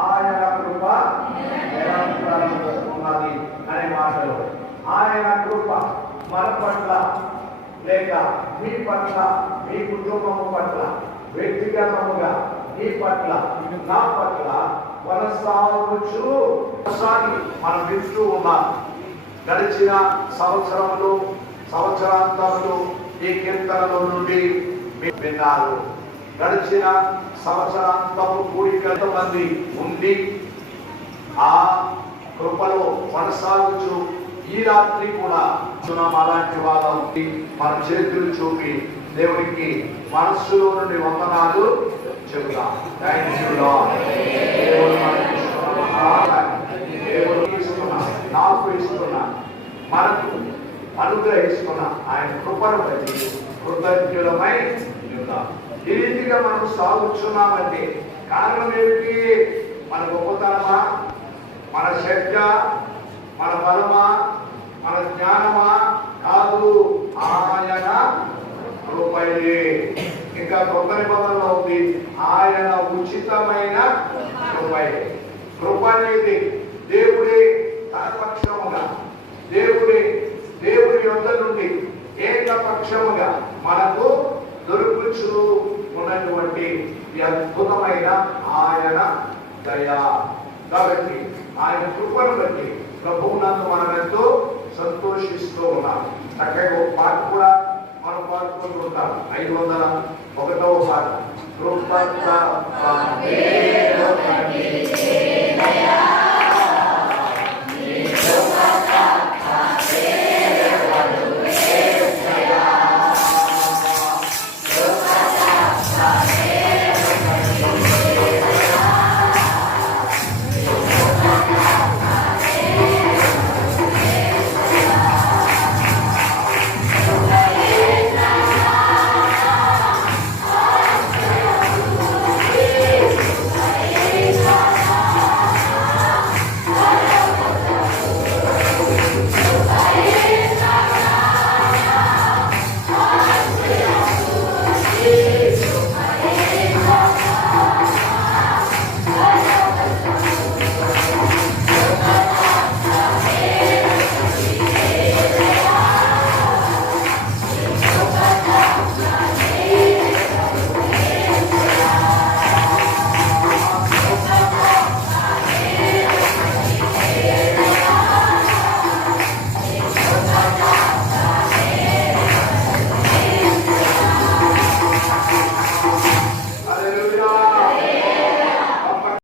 ఆయన కృప నిరంతరము ఉన్నది అనే మాటలు. ఆయన కృప మన పట్ల లేక మీ పట్ల, మీ కుటుంబము పట్ల, వ్యక్తిగతముగా మీ పట్ల, నా పట్ల కొనసాగుచు మనం వింటూ ఉన్నాం. గడిచిన సంవత్సరాంతములు ఈ కీర్తనల నుండి విన్నారు. గడిచిన సంవత్సరాంతము కూడిక మంది ఉండి ఆ కృపలో కొనసాగుచు ఈ రాత్రి కూడా అలాంటి వాళ్ళకి మన చేతులు చూపి దేవుడికి మనస్సులో నుండి వందనాలు చెబుతాం. దేవుడు ఇస్తున్నా, నాకు ఇస్తున్నా, మనకు అనుగ్రహిస్తున్నా ఆయన కృపను బట్టి కృతజ్ఞులమై ఉంటాం. ఈ రీతిగా మనం సాగుతున్నామంటే కారణం ఏమిటి? మన గొప్పతనమా, మన శక్తి, మన బలమా, మన జ్ఞానమా? కాదు, ఆయన కృపయే. ఇంకా కొత్త నిబంధనలో ఉంది, ఆయన ఉచితమైన కృపయే. కృప అనేది దేవుడే తన పక్షముగా, దేవుడి యొద్ద నుండి ఏకపక్షముగా మనకు దొరుకుచు ఉన్నటువంటి ఈ అద్భుతమైన ఆయన దయ. కాబట్టి ఆయన కృపను బట్టి ప్రభువునందు మనం ఎంతో సంతోషిస్తూ ఉన్నాం. చక్కగా ఒక పాట కూడా మనం పాడుకుంటూ ఉంటాం. 501వ పాట. కృప